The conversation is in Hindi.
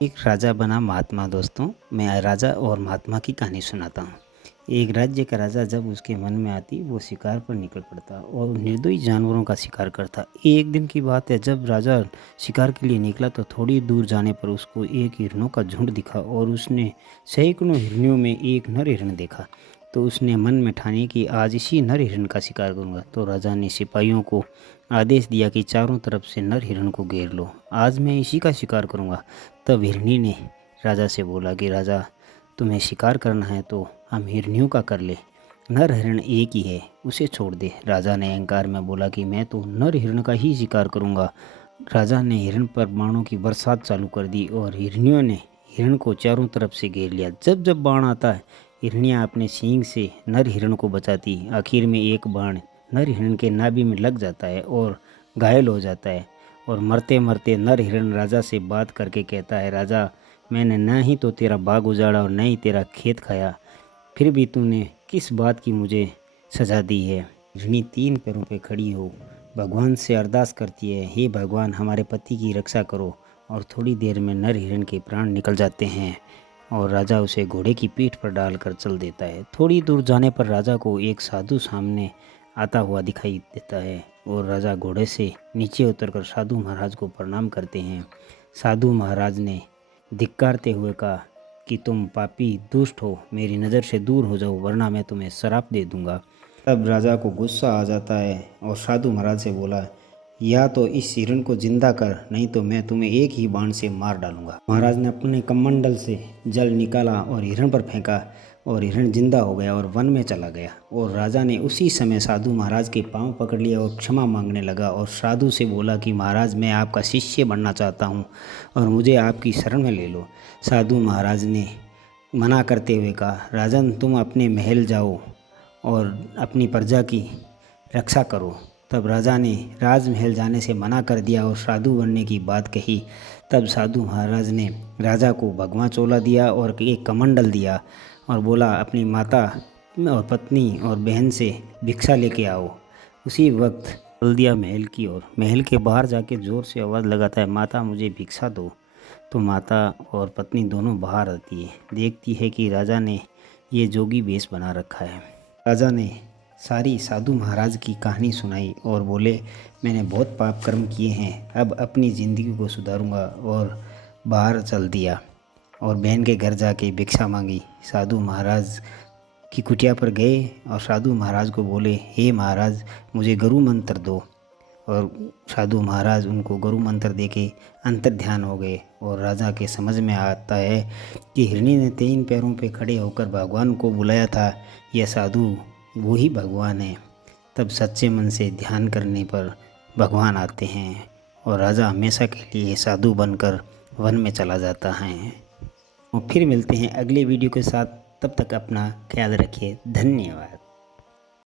एक राजा बना महात्मा। दोस्तों, मैं राजा और महात्मा की कहानी सुनाता हूँ। एक राज्य का राजा जब उसके मन में आती वो शिकार पर निकल पड़ता और निर्दयी जानवरों का शिकार करता। एक दिन की बात है, जब राजा शिकार के लिए निकला तो थोड़ी दूर जाने पर उसको एक हिरणों का झुंड दिखा और उसने सैकड़ों हिरणियों में एक नर हिरण देखा। तो उसने मन में ठानी कि आज इसी नर हिरण का शिकार करूंगा। तो राजा ने सिपाहियों को आदेश दिया कि चारों तरफ से नर हिरण को घेर लो, आज मैं इसी का शिकार करूंगा। तब हिरनी ने राजा से बोला कि राजा, तुम्हें शिकार करना है तो हम हिरनियों का कर ले, नर हिरण एक ही है, उसे छोड़ दे। राजा ने अहंकार में बोला कि मैं तो नर हिरण का ही शिकार करूंगा। राजा ने हिरण पर बाणों की बरसात चालू कर दी और हिरनियों ने हिरण को चारों तरफ से घेर लिया। जब जब बाण आता है, हिरनियाँ अपने सींग से नर हिरण को बचाती। आखिर में एक बाण नर हिरण के नाभि में लग जाता है और घायल हो जाता है। और मरते मरते नर हिरण राजा से बात करके कहता है, राजा, मैंने न ही तो तेरा बाग उजाड़ा और न ही तेरा खेत खाया, फिर भी तूने किस बात की मुझे सज़ा दी है। हिरनी तीन पैरों पे खड़ी हो भगवान से अरदास करती है, हे भगवान, हमारे पति की रक्षा करो। और थोड़ी देर में नर हिरण के प्राण निकल जाते हैं और राजा उसे घोड़े की पीठ पर डालकर चल देता है। थोड़ी दूर जाने पर राजा को एक साधु सामने आता हुआ दिखाई देता है और राजा घोड़े से नीचे उतरकर साधु महाराज को प्रणाम करते हैं। साधु महाराज ने धिक्कारते हुए कहा कि तुम पापी दुष्ट हो, मेरी नज़र से दूर हो जाओ, वरना मैं तुम्हें श्राप दे दूंगा। तब राजा को गुस्सा आ जाता है और साधु महाराज से बोला, या तो इस हिरण को जिंदा कर, नहीं तो मैं तुम्हें एक ही बाण से मार डालूंगा। महाराज ने अपने कमंडल से जल निकाला और हिरण पर फेंका और हिरण जिंदा हो गया और वन में चला गया। और राजा ने उसी समय साधु महाराज के पांव पकड़ लिया और क्षमा मांगने लगा और साधु से बोला कि महाराज, मैं आपका शिष्य बनना चाहता हूँ और मुझे आपकी शरण में ले लो। साधु महाराज ने मना करते हुए कहा, राजन, तुम अपने महल जाओ और अपनी प्रजा की रक्षा करो। तब राजा ने राजमहल जाने से मना कर दिया और साधु बनने की बात कही। तब साधु महाराज ने राजा को भगवा चोला दिया और एक कमंडल दिया और बोला, अपनी माता और पत्नी और बहन से भिक्षा लेके आओ। उसी वक्त चल दिया महल की ओर। महल के बाहर जाके ज़ोर से आवाज़ लगाता है, माता, मुझे भिक्षा दो। तो माता और पत्नी दोनों बाहर आती है, देखती है कि राजा ने ये जोगी वेश बना रखा है। राजा ने सारी साधु महाराज की कहानी सुनाई और बोले, मैंने बहुत पाप कर्म किए हैं, अब अपनी ज़िंदगी को सुधारूंगा। और बाहर चल दिया और बहन के घर जाके भिक्षा मांगी। साधु महाराज की कुटिया पर गए और साधु महाराज को बोले, हे महाराज, मुझे गुरु मंत्र दो। और साधु महाराज उनको गुरु मंत्र देके अंतर ध्यान हो गए। और राजा के समझ में आता है कि हिरनी ने तीन पैरों पे खड़े होकर भगवान को बुलाया था, यह साधु वो ही भगवान है। तब सच्चे मन से ध्यान करने पर भगवान आते हैं और राजा हमेशा के लिए साधु बनकर वन में चला जाता है। और फिर मिलते हैं अगले वीडियो के साथ, तब तक अपना ख्याल रखिए। धन्यवाद।